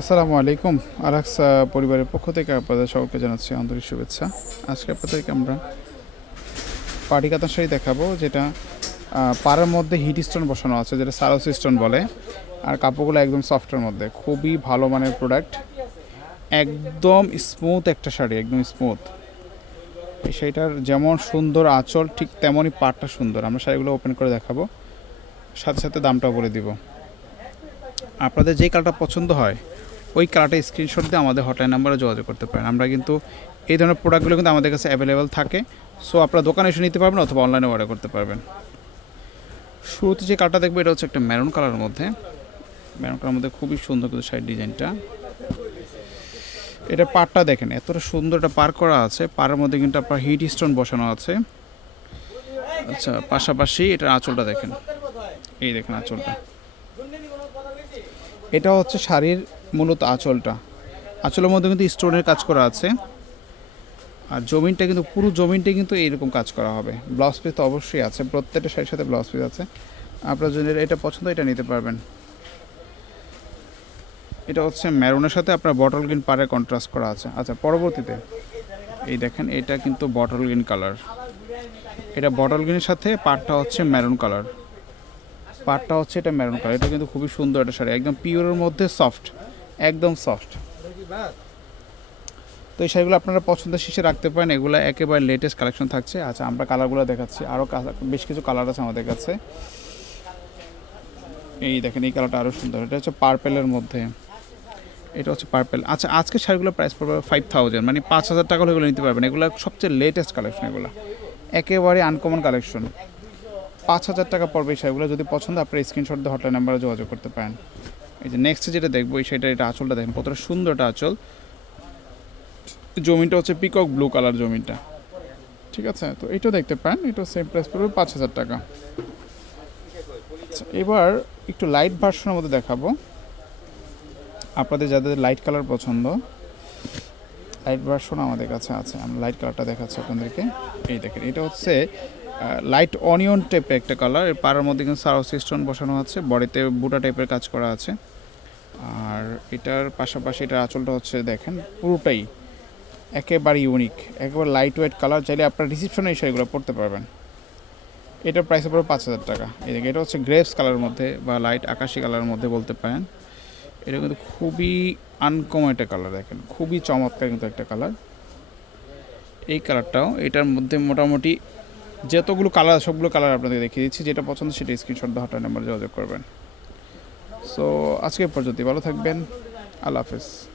আসসালামু আলাইকুম। আরাকসা পরিবারের পক্ষ থেকে আপনাদের সকলকে জানাচ্ছি আন্তরিক শুভেচ্ছা। আজকে আপনাদেরকে আমরা পাটি কাতান শাড়ি দেখাবো, যেটা পাড়ের মধ্যে হিট স্টোন বসানো আছে, যেটা সারস স্টোন বলে, আর কাপড়গুলো একদম সফটের মধ্যে। খুবই ভালো মানের প্রোডাক্ট একদম স্মুথ একটা শাড়ি, একদম স্মুথ এই শাড়িটার যেমন সুন্দর আঁচল, ঠিক তেমনই পাটটা সুন্দর। আমরা শাড়িগুলো ওপেন করে দেখাবো। সাথে সাথে দামটাও বলে দিব। আপনাদের যেই কালারটা পছন্দ হয়, ওই কালারটা স্ক্রিনশট দিয়ে আমাদের হটলাইন নাম্বারে যোগাযোগ করতে পারেন। আমরা কিন্তু এই ধরনের প্রোডাক্টগুলো কিন্তু আমাদের কাছে অ্যাভেলেবেল থাকে। সো আপনারা দোকানে এসে নিতে পারবেন অথবা অনলাইনে অর্ডার করতে পারবেন। শুরুতে যে কালারটা দেখব, এটা হচ্ছে একটা ম্যারুন কালারের মধ্যে। ম্যারুন কালার মধ্যে খুবই সুন্দর কিন্তু সাইড ডিজাইনটা। এটা পাড়টা দেখেন, এতটা সুন্দর একটা পার করা আছে। পাড়ের মধ্যে কিন্তু আপনার হিট স্টোন বসানো আছে। আচ্ছা পাশাপাশি এটার আঁচলটা দেখেন। এই দেখেন আঁচলটা। এটা হচ্ছে শাড়ির মূলত আঁচলটা। আঁচলের মধ্যে কিন্তু স্টোনের কাজ করা আছে। আর জমিনটা কিন্তু, পুরো জমিনটা কিন্তু এইরকম কাজ করা হবে। ব্লাউজ পিস তো অবশ্যই আছে, প্রত্যেকটা শাড়ির সাথে ব্লাউজ পিস আছে। আপনার জন্য এটা পছন্দ, এটা নিতে পারবেন। এটা হচ্ছে ম্যারুনের সাথে আপনার বটল গ্রিন পারে কন্ট্রাস্ট করা আছে। আচ্ছা পরবর্তীতে, এই দেখেন, এটা কিন্তু বটল গ্রিন কালার। এটা বটল গ্রিনের সাথে পাটটা হচ্ছে ম্যারুন কালার। পাটটা হচ্ছে এটা ম্যারুন কালার এটা কিন্তু খুবই সুন্দর একটা শাড়ি, একদম পিওরের মধ্যে সফট একদম সফট তো এই শাড়িগুলো আপনারা পছন্দের শীর্ষে রাখতে পারেন, এগুলো একেবারে লেটেস্ট কালেকশন থাকছে। আচ্ছা আমরা কালারগুলো দেখাচ্ছি আরও বেশ কিছু কালার আছে আমাদের কাছে। এই দেখেন, এই কালারটা আরও সুন্দর, এটা হচ্ছে পার্পেলের মধ্যে। এটা হচ্ছে পার্পেল আচ্ছা আজকে শাড়িগুলো প্রাইস পড়বে ফাইভ থাউজেন্ড মানে পাঁচ হাজার টাকা হলে এগুলো নিতে পারবেন। এগুলো সবচেয়ে লেটেস্ট কালেকশন এগুলো। একেবারে আনকমন কালেকশন পাঁচ হাজার টাকা পড়বে এই শাড়িগুলো। যদি পছন্দ আপনার স্ক্রিনশট দিয়ে হটলাইন নাম্বারে যোগাযোগ করতে পারেন। এই যে নেক্সট যেটা দেখব এই শাড়িটা এটা আঁচলটা দেখেন কতটা সুন্দর একটা আঁচল। জমিটা হচ্ছে পিকক ব্লু কালার জমিটা। ঠিক আছে? তো এটাও দেখতে পান এটা সেম প্রাইস পড়বে পাঁচ হাজার টাকা। আচ্ছা, এবার একটু লাইট ভার্সনের মধ্যে দেখাবো। আপনাদের যাদের লাইট কালার পছন্দ লাইট ভার্সন আমাদের কাছে আছে। আমরা লাইট কালারটা দেখাচ্ছি আপনাদেরকে। এই দেখেন এটা হচ্ছে লাইট অনিয়ন টাইপের একটা কালারের পাড়ার মধ্যে কিন্তু সারস স্টোন বসানো আছে, বডিতে বুটা টাইপের কাজ করা আছে। আর এটার পাশাপাশি এটার আঁচলটা হচ্ছে দেখেন, পুরোটাই একেবারে ইউনিক একেবারে লাইট ওয়েট কালার চাইলে আপনার রিসিপশনে এই শাড়িগুলো পড়তে পারবেন। এটার প্রাইস পড়বে পাঁচ হাজার টাকা। এই দেখে এটা হচ্ছে গ্রেপস কালারের মধ্যে বা লাইট আকাশি কালারের মধ্যে বলতে পারেন। এটা কিন্তু খুবই আনকমন একটা কালার দেখেন, খুবই চমৎকার কিন্তু একটা কালার এই কালারটাও এটার মধ্যে মোটামুটি যতগুলো কালার সবগুলো কালার আপনাদের দেখিয়ে দিচ্ছি। যেটা পছন্দ সেটা স্ক্রিনশট বা হটলাইন নাম্বার যোগাযোগ করবেন। সো আজকে পর্যন্ত ভালো থাকবেন। আল্লাহ হাফেজ।